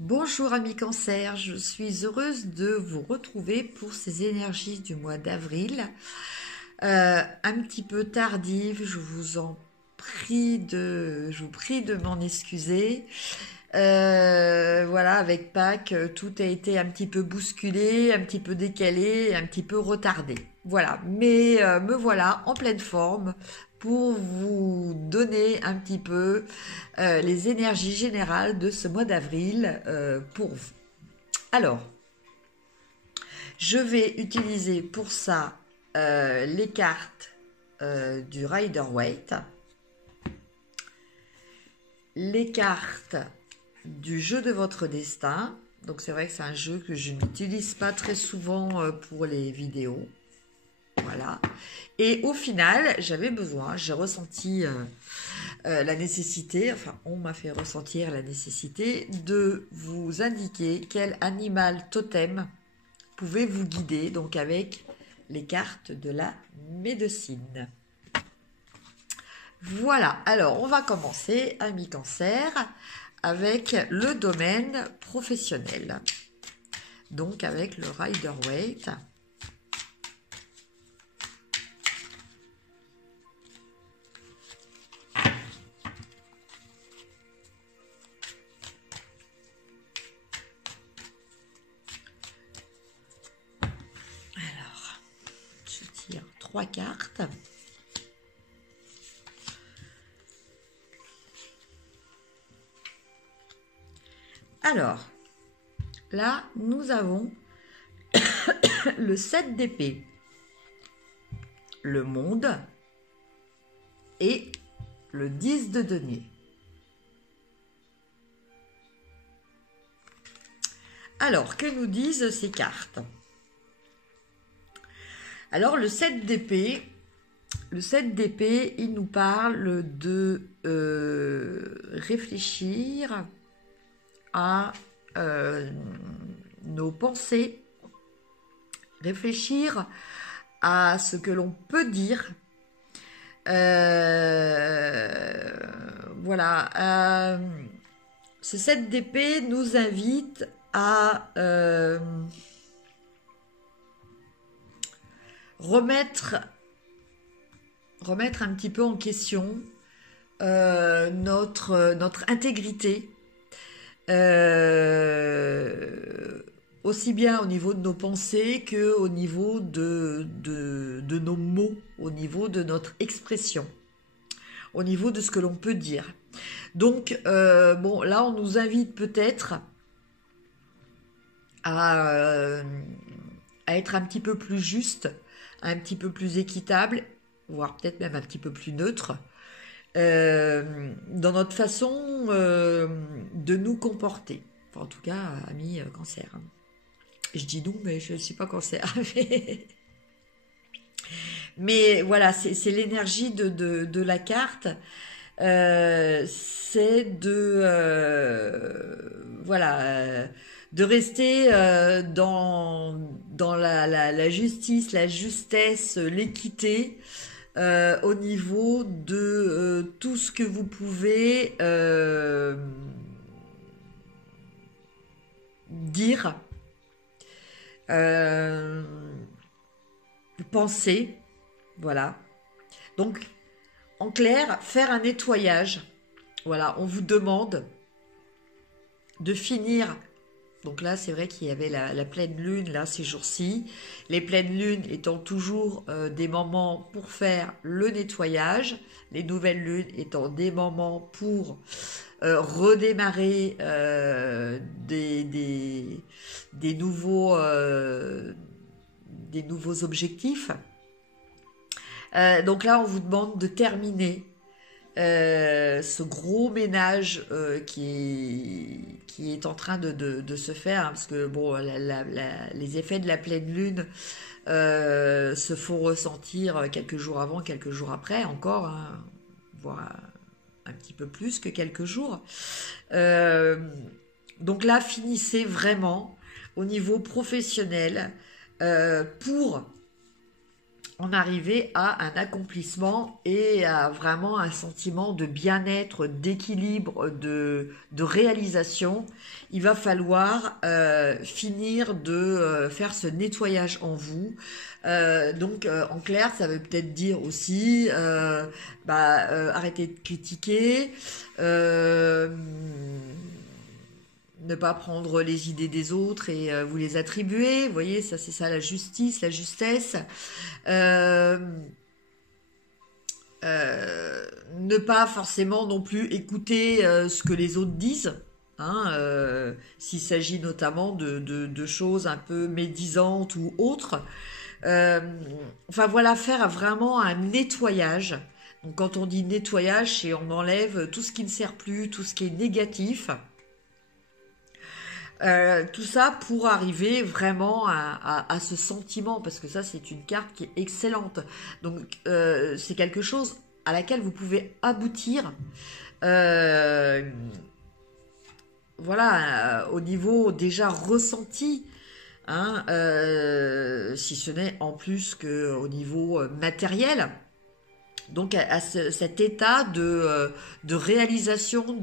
Bonjour amis cancer, je suis heureuse de vous retrouver pour ces énergies du mois d'avril. Un petit peu tardive, je vous prie de m'en excuser. Voilà, avec Pâques, tout a été un petit peu bousculé, un petit peu décalé, un petit peu retardé. Voilà, mais me voilà en pleine forme pour vous donner un petit peu les énergies générales de ce mois d'avril pour vous. Alors, je vais utiliser pour ça les cartes du Rider-Waite, les cartes du jeu de votre destin. Donc c'est vrai que c'est un jeu que je n'utilise pas très souvent pour les vidéos. Voilà. Et au final, j'ai ressenti la nécessité, enfin on m'a fait ressentir la nécessité de vous indiquer quel animal totem pouvait vous guider, donc avec les cartes de la médecine. Voilà, alors on va commencer, amis cancer, avec le domaine professionnel. Donc avec le Rider-Waite. Alors, je tire 3 cartes. Alors, là, nous avons le 7 d'épée, le monde et le 10 de denier. Alors, que nous disent ces cartes? Alors, le 7 d'épée, il nous parle de réfléchir à nos pensées, réfléchir à ce que l'on peut dire. Voilà. Ce 7 d'épée nous invite à remettre un petit peu en question notre intégrité, aussi bien au niveau de nos pensées que au niveau de nos mots, au niveau de notre expression, au niveau de ce que l'on peut dire. Donc, bon, là, on nous invite peut-être à être un petit peu plus juste, un petit peu plus équitable, voire peut-être même un petit peu plus neutre, dans notre façon de nous comporter. Enfin, en tout cas, amis cancer. Je dis nous, mais je ne suis pas cancer. Mais voilà, c'est l'énergie de la carte. C'est de voilà de rester dans la justice, la justesse, l'équité au niveau de tout ce que vous pouvez dire, euh, penser, voilà. Donc en clair, faire un nettoyage. Voilà, on vous demande de finir. Donc là, c'est vrai qu'il y avait la pleine lune, là, ces jours-ci. Les pleines lunes étant toujours des moments pour faire le nettoyage. Les nouvelles lunes étant des moments pour redémarrer des nouveaux objectifs. Donc là, on vous demande de terminer ce gros ménage qui est en train de se faire, hein, parce que bon, les effets de la pleine lune se font ressentir quelques jours avant, quelques jours après, encore, hein, voire un petit peu plus que quelques jours. Donc là, finissez vraiment au niveau professionnel pour en arriver à un accomplissement et à vraiment un sentiment de bien-être, d'équilibre, de réalisation. Il va falloir finir de faire ce nettoyage en vous. Donc, en clair, ça veut peut-être dire aussi arrêter de critiquer, ne pas prendre les idées des autres et vous les attribuer. Vous voyez, ça c'est ça la justice, la justesse. Euh, ne pas forcément non plus écouter ce que les autres disent. Hein, s'il s'agit notamment de choses un peu médisantes ou autres. Enfin voilà, faire vraiment un nettoyage. Donc quand on dit nettoyage, c'est on enlève tout ce qui ne sert plus, tout ce qui est négatif. Tout ça pour arriver vraiment à ce sentiment, parce que ça c'est une carte qui est excellente. Donc c'est quelque chose à laquelle vous pouvez aboutir. Voilà, au niveau déjà ressenti, hein, si ce n'est en plus qu'au niveau matériel. Donc cet état de réalisation,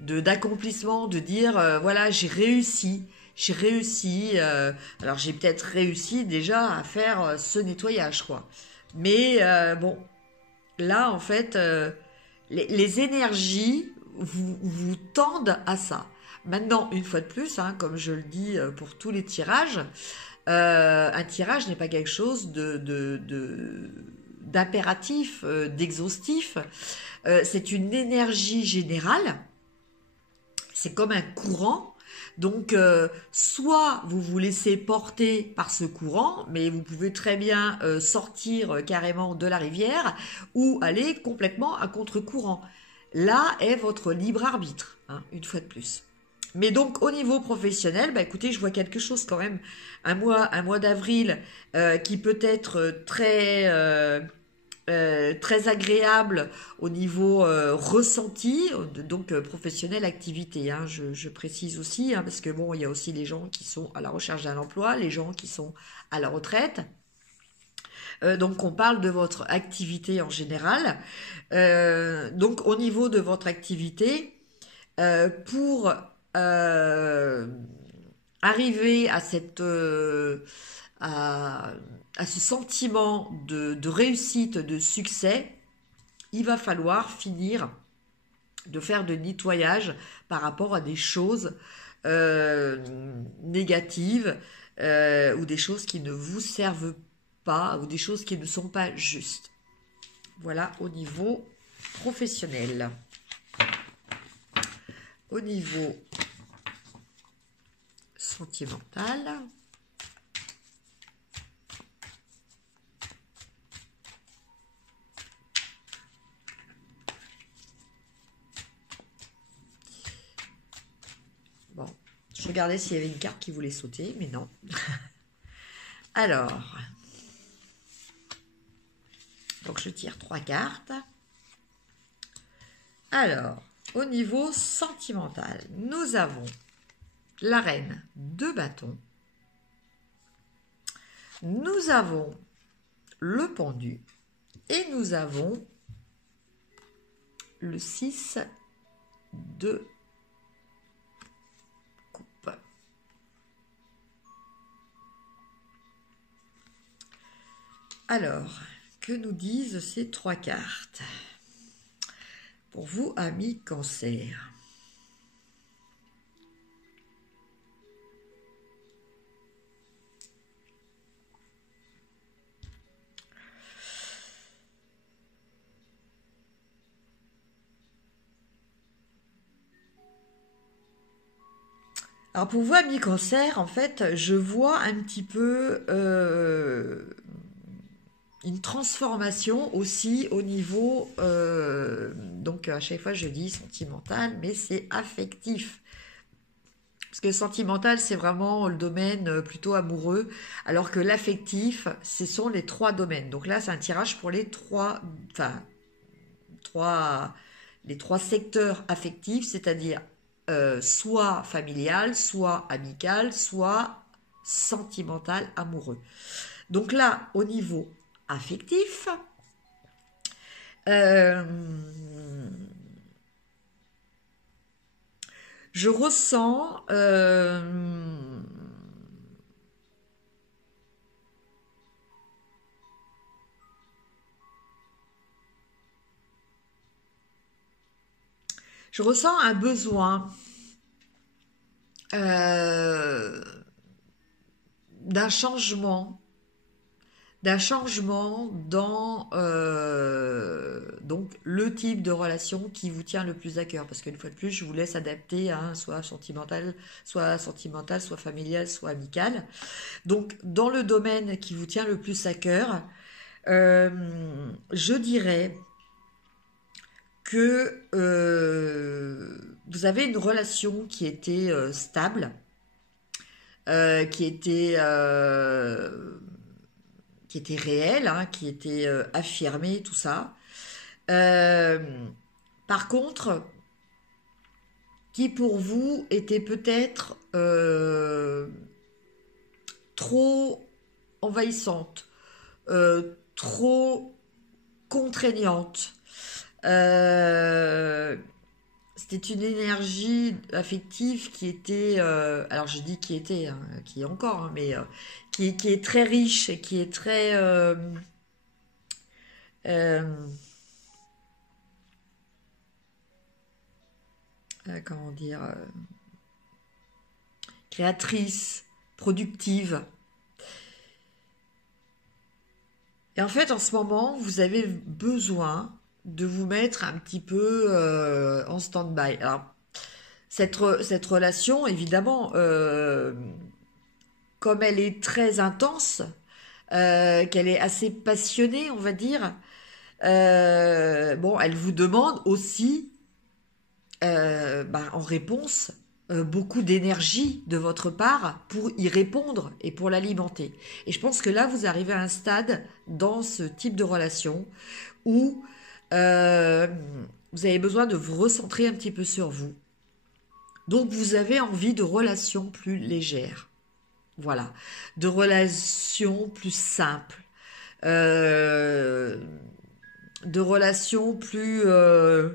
d'accomplissement, de dire voilà j'ai réussi. Alors j'ai peut-être réussi déjà à faire ce nettoyage quoi. Mais bon, là en fait les énergies vous tendent à ça. Maintenant une fois de plus, hein, comme je le dis pour tous les tirages, un tirage n'est pas quelque chose d'impératif, d'exhaustif. C'est une énergie générale. C'est comme un courant. Donc, soit vous vous laissez porter par ce courant, mais vous pouvez très bien sortir carrément de la rivière ou aller complètement à contre-courant. Là est votre libre arbitre, hein, une fois de plus. Mais donc au niveau professionnel, bah écoutez, je vois quelque chose quand même, un mois d'avril qui peut être très agréable au niveau ressenti, donc professionnel, activité. Hein, je précise aussi, hein, parce que bon, il y a aussi les gens qui sont à la recherche d'un emploi, les gens qui sont à la retraite. Donc on parle de votre activité en général. Donc au niveau de votre activité, pour arriver à à ce sentiment de réussite, de succès, il va falloir finir de faire de nettoyage par rapport à des choses négatives ou des choses qui ne vous servent pas ou des choses qui ne sont pas justes. Voilà au niveau professionnel. Au niveau sentimental, bon, je regardais s'il y avait une carte qui voulait sauter, mais non. Alors, donc je tire 3 cartes. Alors, au niveau sentimental, nous avons la reine de bâton. Nous avons le pendu. Et nous avons le 6 de coupe. Alors, que nous disent ces 3 cartes? Pour vous, amis Cancer. Alors pour vous, amis Cancer, en fait, je vois un petit peu une transformation aussi au niveau, donc à chaque fois je dis sentimental, mais c'est affectif. Parce que sentimental, c'est vraiment le domaine plutôt amoureux, alors que l'affectif, ce sont les 3 domaines. Donc là, c'est un tirage pour les 3, enfin, les 3 secteurs affectifs, c'est-à-dire soit familial, soit amical, soit sentimental, amoureux. Donc là, au niveau affectif. Euh, je ressens un besoin euh, d'un changement dans donc le type de relation qui vous tient le plus à cœur. Parce qu'une fois de plus, je vous laisse adapter, hein, soit sentimental, soit familial, soit amical. Donc, dans le domaine qui vous tient le plus à cœur, euh, je dirais que vous avez une relation qui était stable, qui était réelle, hein, qui était affirmée, tout ça. Euh, Par contre, qui pour vous était peut-être trop envahissante, trop contraignante. Euh, C'était une énergie affective qui était, alors je dis qui était, hein, qui est encore, hein, mais qui est très riche et qui est très, euh, comment dire, créatrice, productive. Et en fait, en ce moment, vous avez besoin de vous mettre un petit peu en stand-by. Alors, cette relation, évidemment, comme elle est très intense, qu'elle est assez passionnée, on va dire, bon, elle vous demande aussi, en réponse, beaucoup d'énergie de votre part pour y répondre et pour l'alimenter. Et je pense que là, vous arrivez à un stade dans ce type de relation où euh, vous avez besoin de vous recentrer un petit peu sur vous. Donc, vous avez envie de relations plus légères. Voilà, de relations plus simples, euh, de relations plus... euh,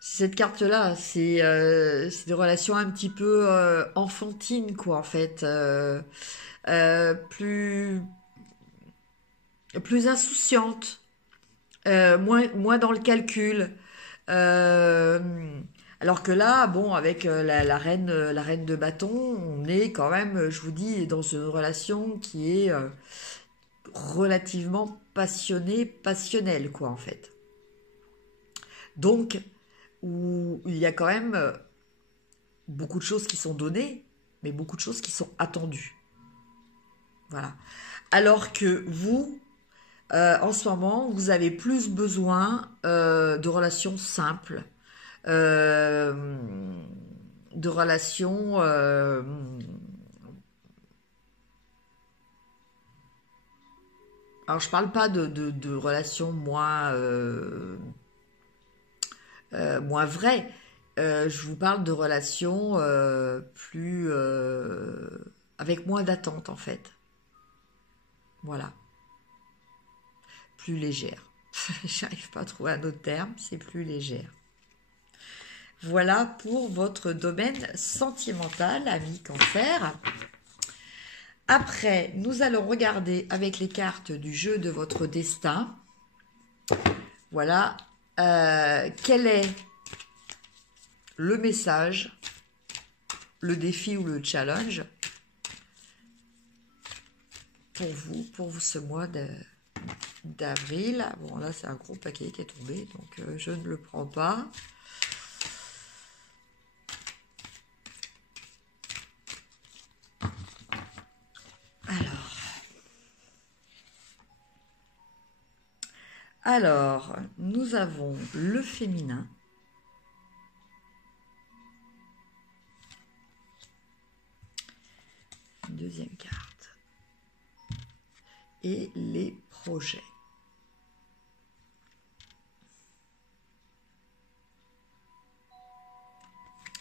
cette carte-là, c'est des relations un petit peu enfantines, quoi, en fait. Plus, plus insouciantes, moins dans le calcul. Euh, alors que là, bon, avec la reine de bâton, on est quand même, je vous dis, dans une relation qui est relativement passionnée, passionnelle, quoi, en fait. Donc, où il y a quand même beaucoup de choses qui sont données, mais beaucoup de choses qui sont attendues. Voilà. Alors que vous, en ce moment, vous avez plus besoin de relations simples, euh, de relations... alors, je parle pas de relations moins vraies. Je vous parle de relations plus... avec moins d'attente, en fait. Voilà. Plus légère. J'arrive pas à trouver un autre terme, c'est plus légère. Voilà pour votre domaine sentimental, ami Cancer. Après, nous allons regarder avec les cartes du jeu de votre destin. Voilà. Quel est le message, le défi ou le challenge pour vous ce mois d'avril. Bon, là, c'est un gros paquet qui est tombé, donc je ne le prends pas. Alors, nous avons le féminin. Deuxième carte. Et les projets.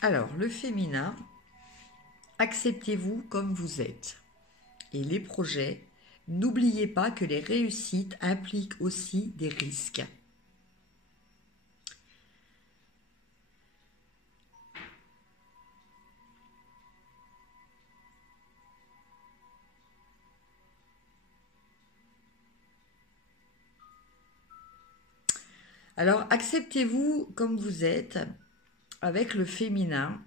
Alors, le féminin, acceptez-vous comme vous êtes. Et les projets, n'oubliez pas que les réussites impliquent aussi des risques. Alors, acceptez-vous comme vous êtes avec le féminin.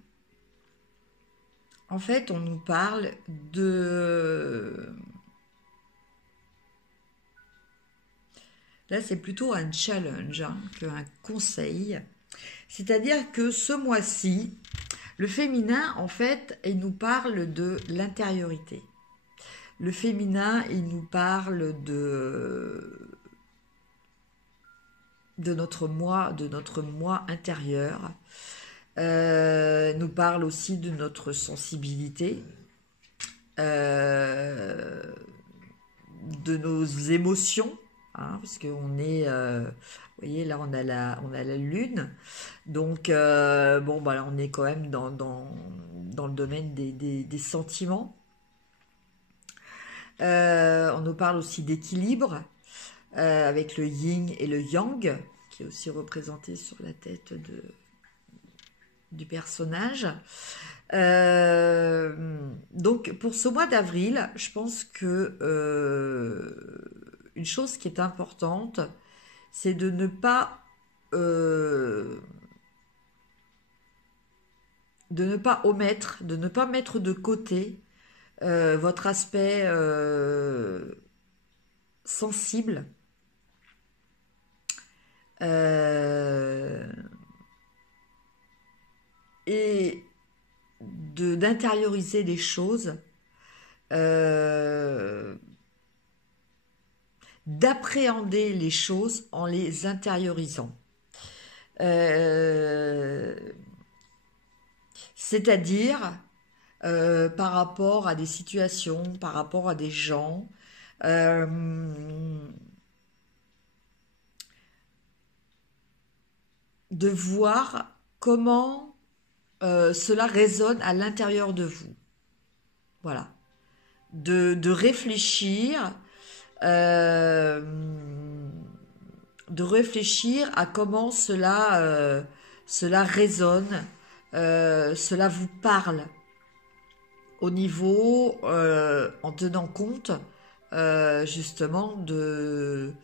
En fait, on nous parle de... Là, c'est plutôt un challenge qu'un conseil. C'est-à-dire que ce mois-ci, le féminin, en fait, il nous parle de l'intériorité. Le féminin, il nous parle de notre moi intérieur. Nous parle aussi de notre sensibilité, de nos émotions, hein, parce qu'on est, vous voyez, là on a la lune, donc bon, bah, là, on est quand même dans le domaine des sentiments. On nous parle aussi d'équilibre, avec le yin et le yang, qui est aussi représenté sur la tête du personnage. Donc pour ce mois d'avril, je pense que une chose qui est importante, c'est de ne pas omettre, de ne pas mettre de côté votre aspect sensible, et d'intérioriser les choses, d'appréhender les choses en les intériorisant. C'est-à-dire par rapport à des situations, par rapport à des gens, de voir comment cela résonne à l'intérieur de vous. Voilà. De réfléchir, à comment cela résonne, cela vous parle au niveau, en tenant compte justement de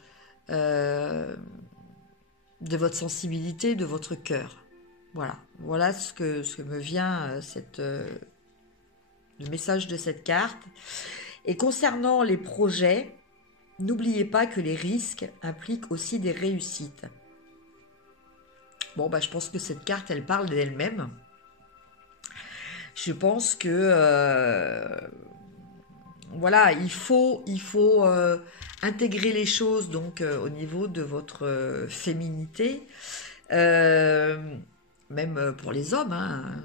votre sensibilité, de votre cœur. Voilà, voilà ce que me vient le message de cette carte. Et concernant les projets, n'oubliez pas que les risques impliquent aussi des réussites. Bon, bah, je pense que cette carte, elle parle d'elle-même. Je pense que voilà, il faut intégrer les choses donc au niveau de votre féminité. Même pour les hommes, hein,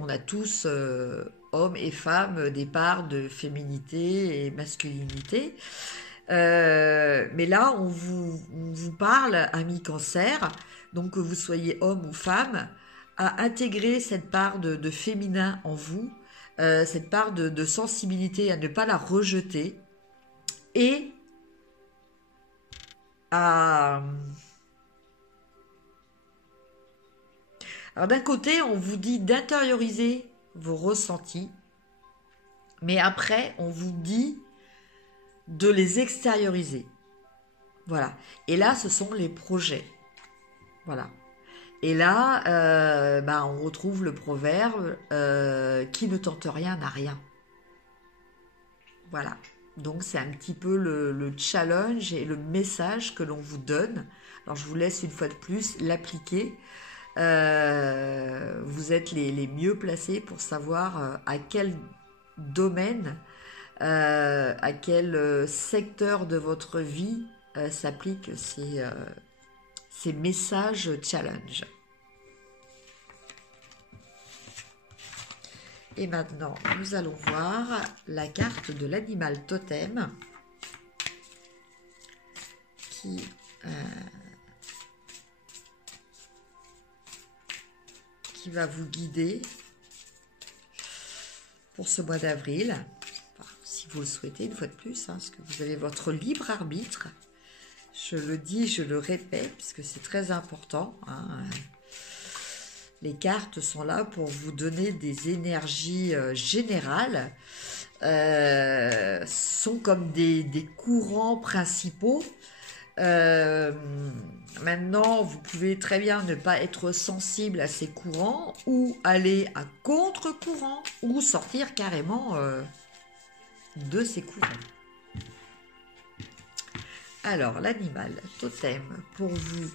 on a tous, hommes et femmes, des parts de féminité et masculinité. Mais là, on vous parle, ami Cancer, donc que vous soyez homme ou femme, à intégrer cette part de féminin en vous, cette part de sensibilité, à ne pas la rejeter, et à... Alors d'un côté, on vous dit d'intérioriser vos ressentis, mais après, on vous dit de les extérioriser. Voilà. Et là, ce sont les projets. Voilà. Et là, on retrouve le proverbe qui ne tente rien n'a rien. Voilà. Donc, c'est un petit peu le challenge et le message que l'on vous donne. Alors, je vous laisse une fois de plus l'appliquer. Vous êtes les mieux placés pour savoir à quel domaine, à quel secteur de votre vie s'appliquent ces messages challenge. Et maintenant, nous allons voir la carte de l'animal totem qui va vous guider. pour ce mois d'avril. Enfin, si vous le souhaitez, une fois de plus, hein, parce que vous avez votre libre arbitre. Je le dis, je le répète, puisque c'est très important. Hein. Les cartes sont là pour vous donner des énergies générales. Sont comme des courants principaux. Maintenant, vous pouvez très bien ne pas être sensible à ces courants ou aller à contre-courant ou sortir carrément de ces courants. Alors, l'animal totem pour vous,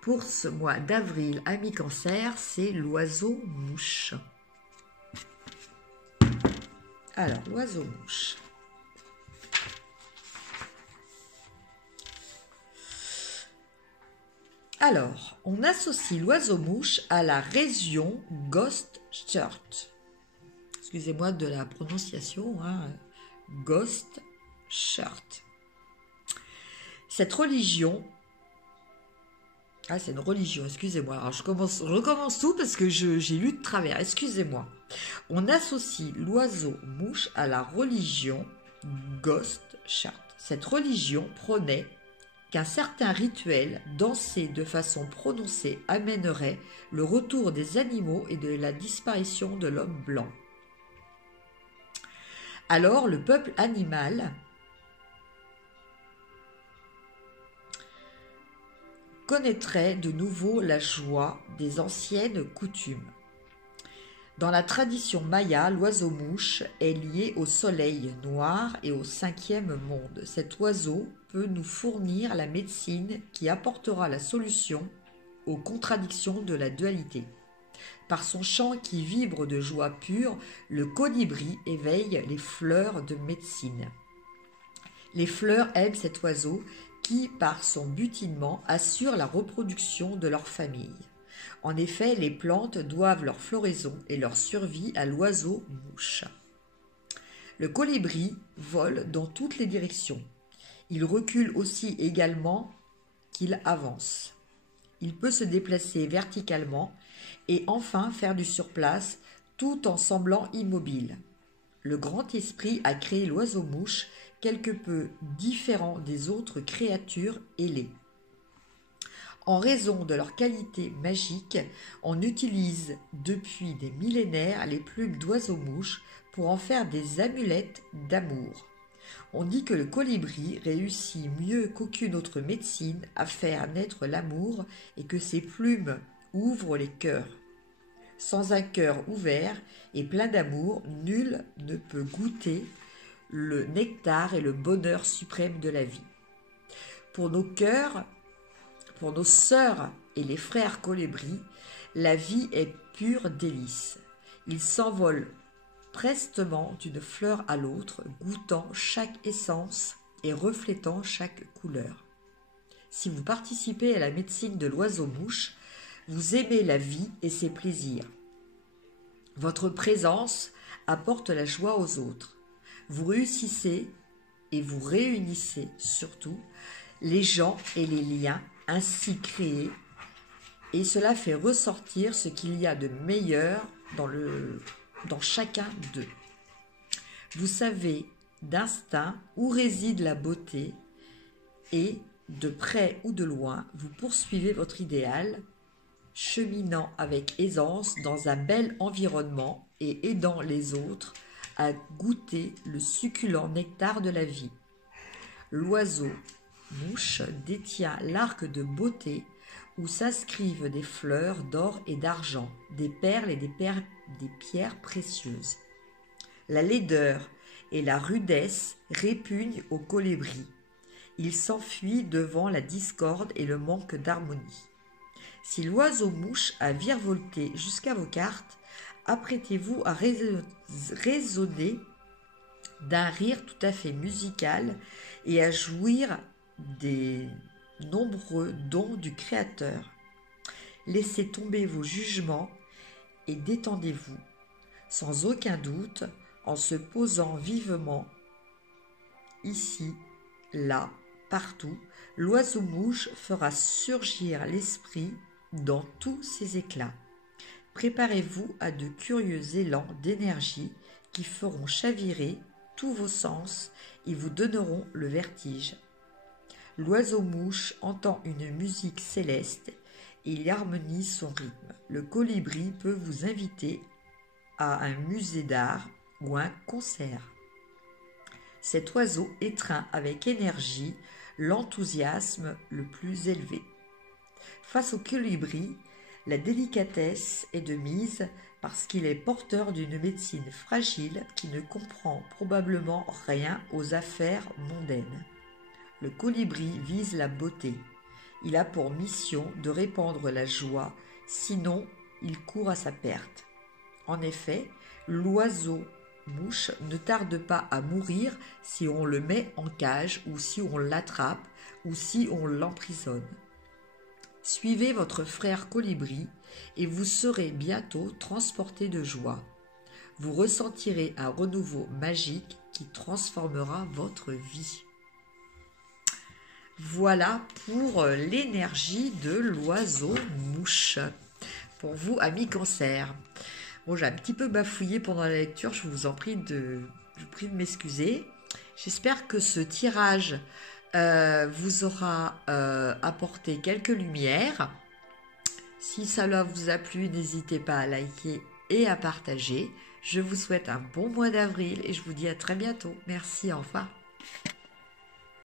pour ce mois d'avril, ami Cancer, c'est l'oiseau-mouche. Alors, l'oiseau-mouche. Alors, on associe l'oiseau-mouche à la région Ghost Church. Excusez-moi de la prononciation, hein. Ghost Church. Cette religion... Ah, c'est une religion, excusez-moi. Alors, je recommence tout parce que j'ai lu de travers, excusez-moi. On associe l'oiseau-mouche à la religion Ghost Church. Cette religion prônait qu'un certain rituel dansé de façon prononcée amènerait le retour des animaux et de la disparition de l'homme blanc. Alors le peuple animal connaîtrait de nouveau la joie des anciennes coutumes. Dans la tradition maya, l'oiseau-mouche est lié au soleil noir et au cinquième monde. Cet oiseau peut nous fournir la médecine qui apportera la solution aux contradictions de la dualité. Par son chant qui vibre de joie pure, le colibri éveille les fleurs de médecine. Les fleurs aiment cet oiseau qui, par son butinement, assure la reproduction de leur famille. En effet, les plantes doivent leur floraison et leur survie à l'oiseau-mouche. Le colibri vole dans toutes les directions. Il recule aussi également qu'il avance. Il peut se déplacer verticalement et enfin faire du surplace tout en semblant immobile. Le grand esprit a créé l'oiseau-mouche quelque peu différent des autres créatures ailées. En raison de leur qualité magique, on utilise depuis des millénaires les plumes d'oiseau-mouche pour en faire des amulettes d'amour. On dit que le colibri réussit mieux qu'aucune autre médecine à faire naître l'amour et que ses plumes ouvrent les cœurs. Sans un cœur ouvert et plein d'amour, nul ne peut goûter le nectar et le bonheur suprême de la vie. Pour nos cœurs, pour nos sœurs et les frères colibris, la vie est pure délice. Ils s'envolent prestement d'une fleur à l'autre, goûtant chaque essence et reflétant chaque couleur. Si vous participez à la médecine de l'oiseau-mouche, vous aimez la vie et ses plaisirs. Votre présence apporte la joie aux autres. Vous réussissez et vous réunissez surtout les gens et les liens ainsi créés, et cela fait ressortir ce qu'il y a de meilleur dans chacun d'eux. Vous savez d'instinct où réside la beauté et, de près ou de loin, vous poursuivez votre idéal, cheminant avec aisance dans un bel environnement et aidant les autres à goûter le succulent nectar de la vie. L'oiseau-mouche détient l'arc de beauté où s'inscrivent des fleurs d'or et d'argent, des perles et des pierres précieuses. La laideur et la rudesse répugnent au colibri. Il s'enfuit devant la discorde et le manque d'harmonie. Si l'oiseau-mouche a virevolté jusqu'à vos cartes, apprêtez-vous à résonner d'un rire tout à fait musical et à jouir des nombreux dons du Créateur. Laissez tomber vos jugements et détendez-vous, sans aucun doute, en se posant vivement, ici, là, partout, l'oiseau-mouche fera surgir l'esprit dans tous ses éclats. Préparez-vous à de curieux élans d'énergie qui feront chavirer tous vos sens et vous donneront le vertige. L'oiseau-mouche entend une musique céleste et il harmonise son rythme. Le colibri peut vous inviter à un musée d'art ou un concert. Cet oiseau étreint avec énergie l'enthousiasme le plus élevé. Face au colibri, la délicatesse est de mise parce qu'il est porteur d'une médecine fragile qui ne comprend probablement rien aux affaires mondaines. Le colibri vise la beauté. Il a pour mission de répandre la joie, sinon il court à sa perte. En effet, l'oiseau-mouche ne tarde pas à mourir si on le met en cage ou si on l'attrape ou si on l'emprisonne. Suivez votre frère colibri et vous serez bientôt transporté de joie. Vous ressentirez un renouveau magique qui transformera votre vie. Voilà pour l'énergie de l'oiseau-mouche. Pour vous, amis cancer. Bon, j'ai un petit peu bafouillé pendant la lecture, je vous prie de m'excuser. J'espère que ce tirage vous aura apporté quelques lumières. Si cela vous a plu, n'hésitez pas à liker et à partager. Je vous souhaite un bon mois d'avril et je vous dis à très bientôt. Merci, au revoir.